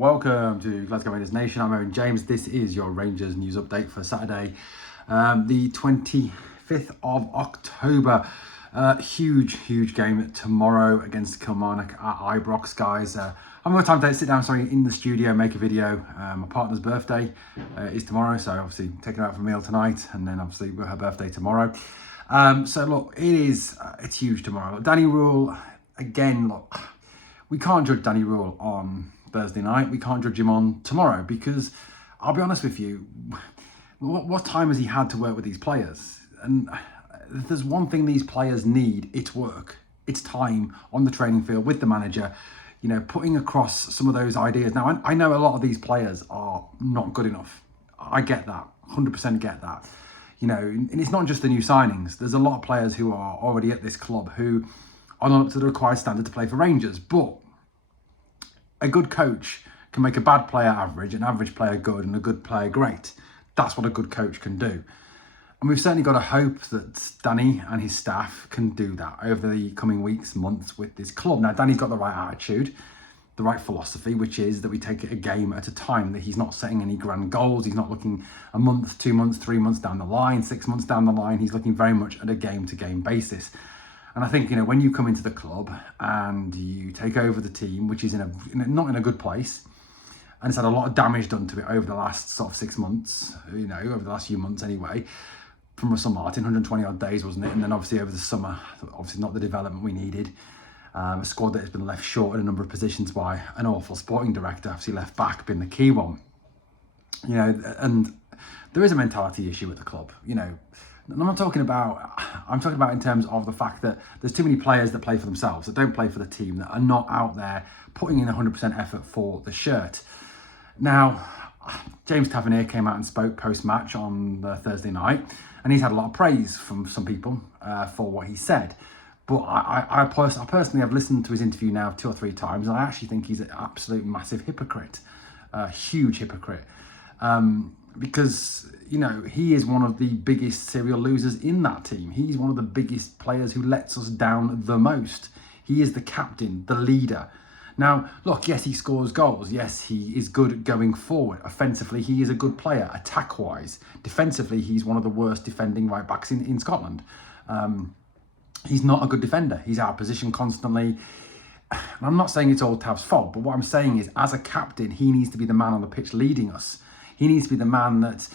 Welcome to Glasgow Rangers Nation. I'm Owen James. This is your Rangers news update for Saturday, the 25th of October. Huge game tomorrow against Kilmarnock at Ibrox, guys. I haven't got time to sit down, in the studio, make a video. My partner's birthday is tomorrow, so obviously taking her out for a meal tonight, and then obviously her birthday tomorrow. So look, it's huge tomorrow. Danny Rule, again, look, we can't judge Danny Rule on Thursday night. We can't judge him on tomorrow because I'll be honest with you, what time has he had to work with these players? And if there's one thing these players need, it's work. It's time on the training field with the manager, putting across some of those ideas. Now, I know a lot of these players are not good enough. I get that, 100% get that. And it's not just the new signings. There's a lot of players who are already at this club who are not up to the required standard to play for Rangers. But a good coach can make a bad player average, an average player good, and a good player great. That's what a good coach can do. And we've certainly got to hope that Danny and his staff can do that over the coming weeks, months with this club. Now, Danny's got the right attitude, the right philosophy, which is that we take it a game at a time, that he's not setting any grand goals. He's not looking a month, 2 months, 3 months down the line, 6 months down the line. He's looking very much at a game-to-game basis. And I think, when you come into the club and you take over the team, which is not in a good place, and it's had a lot of damage done to it over the last sort of 6 months, over the last few months anyway, from Russell Martin, 120 odd days, wasn't it? And then obviously over the summer, obviously not the development we needed. A squad that has been left short in a number of positions by an awful sporting director, obviously left back being the key one. And there is a mentality issue at the club, I'm talking about in terms of the fact that there's too many players that play for themselves, that don't play for the team, that are not out there putting in 100% effort for the shirt. Now, James Tavernier came out and spoke post-match on the Thursday night, and he's had a lot of praise from some people for what he said. But I personally have listened to his interview now 2 or 3 times, and I actually think he's an absolute massive hypocrite, a huge hypocrite. Because, he is one of the biggest serial losers in that team. He's one of the biggest players who lets us down the most. He is the captain, the leader. Now, look, yes, he scores goals. Yes, he is good at going forward. Offensively, he is a good player, attack-wise. Defensively, he's one of the worst defending right-backs in Scotland. He's not a good defender. He's out of position constantly. And I'm not saying it's all Tav's fault, but what I'm saying is, as a captain, he needs to be the man on the pitch leading us. He needs to be the man that,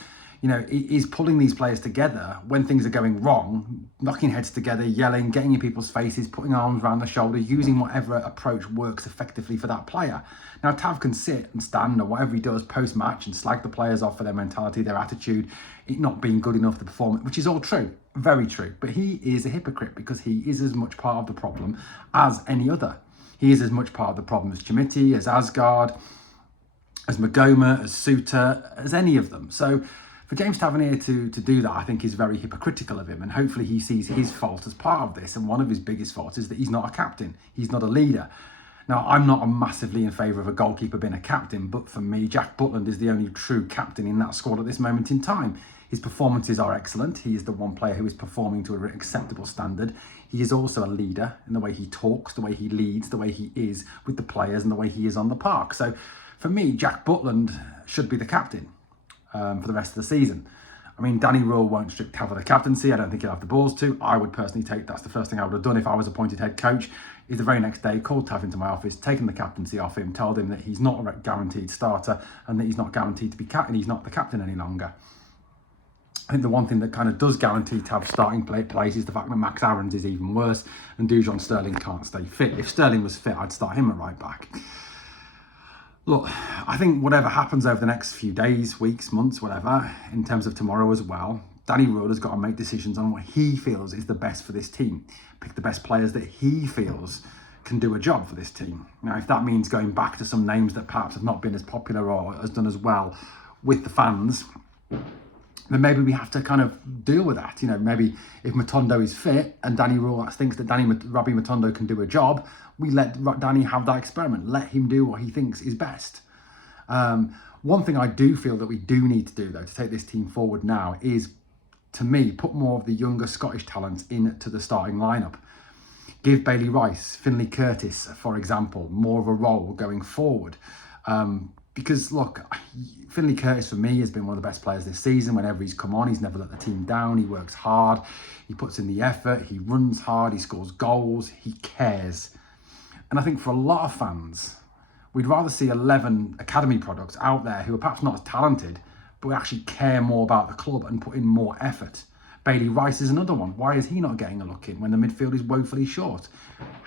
is pulling these players together when things are going wrong, knocking heads together, yelling, getting in people's faces, putting arms around the shoulder, using whatever approach works effectively for that player. Now, Tav can sit and stand or whatever he does post-match and slag the players off for their mentality, their attitude, it not being good enough to perform, which is all true, very true. But he is a hypocrite because he is as much part of the problem as any other. He is as much part of the problem as Chimiti, as Asgard, as Magoma, as Suter, as any of them. So for James Tavernier to do that, I think is very hypocritical of him. And hopefully he sees his fault as part of this. And one of his biggest faults is that he's not a captain. He's not a leader. Now, I'm not massively in favour of a goalkeeper being a captain, but for me, Jack Butland is the only true captain in that squad at this moment in time. His performances are excellent. He is the one player who is performing to an acceptable standard. He is also a leader in the way he talks, the way he leads, the way he is with the players, and the way he is on the park. So for me, Jack Butland should be the captain for the rest of the season. I mean, Danny Rule won't strip Tav of the captaincy. I don't think he'll have the balls to. I would personally that's the first thing I would have done if I was appointed head coach, is the very next day called Tav into my office, taken the captaincy off him, told him that he's not a guaranteed starter and that he's not guaranteed to be captain. He's not the captain any longer. I think the one thing that kind of does guarantee Tav's starting place is the fact that Max Aarons is even worse and Dujon Sterling can't stay fit. If Sterling was fit, I'd start him at right back. Look, I think whatever happens over the next few days, weeks, months, whatever, in terms of tomorrow as well, Danny Rule has got to make decisions on what he feels is the best for this team. Pick the best players that he feels can do a job for this team. Now, if that means going back to some names that perhaps have not been as popular or has done as well with the fans, then maybe we have to kind of deal with that. Maybe if Matondo is fit and Danny Rule thinks that Robbie Matondo can do a job, we let Danny have that experiment. Let him do what he thinks is best. One thing I do feel that we do need to do, though, to take this team forward now is, to me, put more of the younger Scottish talents into the starting lineup. Give Bailey Rice, Finlay Curtis, for example, more of a role going forward. Because look, Finlay Curtis for me has been one of the best players this season. Whenever he's come on, he's never let the team down. He works hard, he puts in the effort, he runs hard, he scores goals, he cares. And I think for a lot of fans, we'd rather see 11 academy products out there who are perhaps not as talented, but actually care more about the club and put in more effort. Bailey Rice is another one. Why is he not getting a look in when the midfield is woefully short?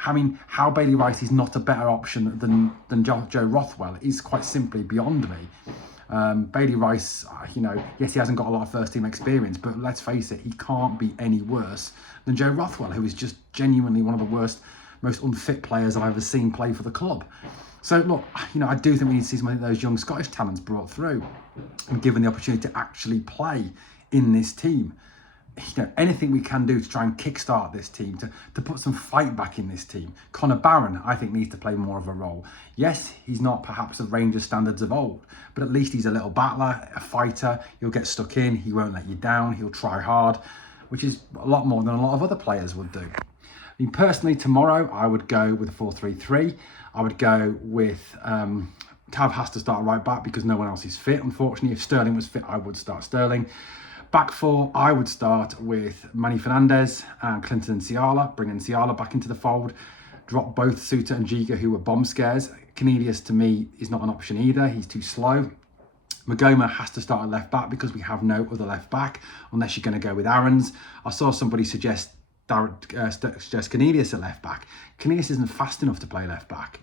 I mean, how Bailey Rice is not a better option than Joe Rothwell is quite simply beyond me. Bailey Rice, yes, he hasn't got a lot of first team experience, but let's face it, he can't be any worse than Joe Rothwell, who is just genuinely one of the worst, most unfit players I've ever seen play for the club. So look, I do think we need to see some of those young Scottish talents brought through and given the opportunity to actually play in this team. Anything we can do to try and kickstart this team, to put some fight back in this team. Connor Barron, I think, needs to play more of a role. Yes, he's not perhaps of Rangers standards of old, but at least he's a little battler, a fighter. He'll get stuck in, he won't let you down, he'll try hard, which is a lot more than a lot of other players would do. I mean, personally, tomorrow, I would go with a 4-3-3. I would go with Tav has to start right back because no one else is fit. Unfortunately, if Sterling was fit, I would start Sterling. Back four, I would start with Manny Fernandez and Clinton Ciala, bringing Ciala back into the fold. Drop both Suter and Giga, who were bomb scares. Cornelius, to me, is not an option either. He's too slow. Magoma has to start at left back because we have no other left back, unless you're going to go with Aarons. I saw somebody suggest Cornelius at left back. Cornelius isn't fast enough to play left back.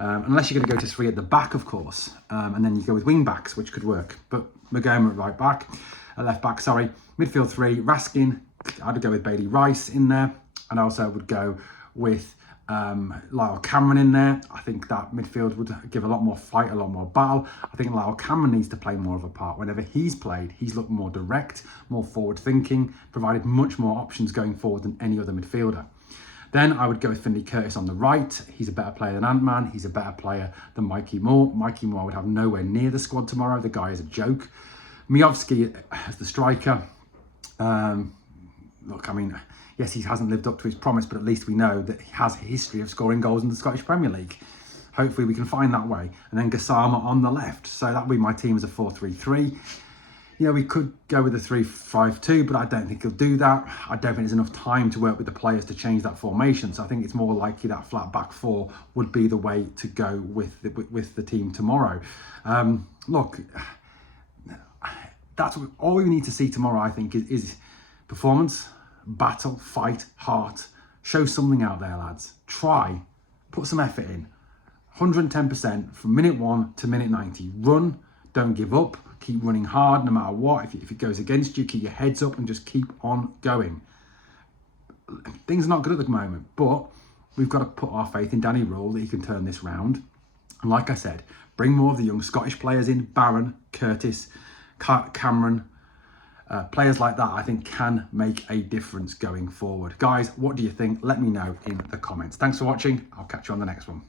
Unless you're going to go to three at the back, of course. And then you go with wing backs, which could work. But Magoma at right back. Left back, sorry. Midfield three, Raskin. I'd go with Bailey Rice in there. And I also would go with Lyle Cameron in there. I think that midfield would give a lot more fight, a lot more battle. I think Lyle Cameron needs to play more of a part. Whenever he's played, he's looked more direct, more forward thinking, provided much more options going forward than any other midfielder. Then I would go with Finlay Curtis on the right. He's a better player than Ant-Man. He's a better player than Mikey Moore. Mikey Moore would have nowhere near the squad tomorrow. The guy is a joke. Miovski as the striker. Look, I mean, yes, he hasn't lived up to his promise, but at least we know that he has a history of scoring goals in the Scottish Premier League. Hopefully we can find that way. And then Gassama on the left. So that would be my team as a 4-3-3. We could go with a 3-5-2, but I don't think he'll do that. I don't think there's enough time to work with the players to change that formation. So I think it's more likely that flat back four would be the way to go with the team tomorrow. Look, that's all we need to see tomorrow, I think, is performance, battle, fight, heart. Show something out there, lads. Try, put some effort in. 110% from minute 1 to minute 90. Run, don't give up. Keep running hard no matter what. If it goes against you, keep your heads up and just keep on going. Things are not good at the moment, but we've got to put our faith in Danny Rule that he can turn this round. And like I said, bring more of the young Scottish players in. Barron, Curtis, Cameron, players like that I think can make a difference going forward. Guys, what do you think? Let me know in the comments. Thanks for watching. I'll catch you on the next one.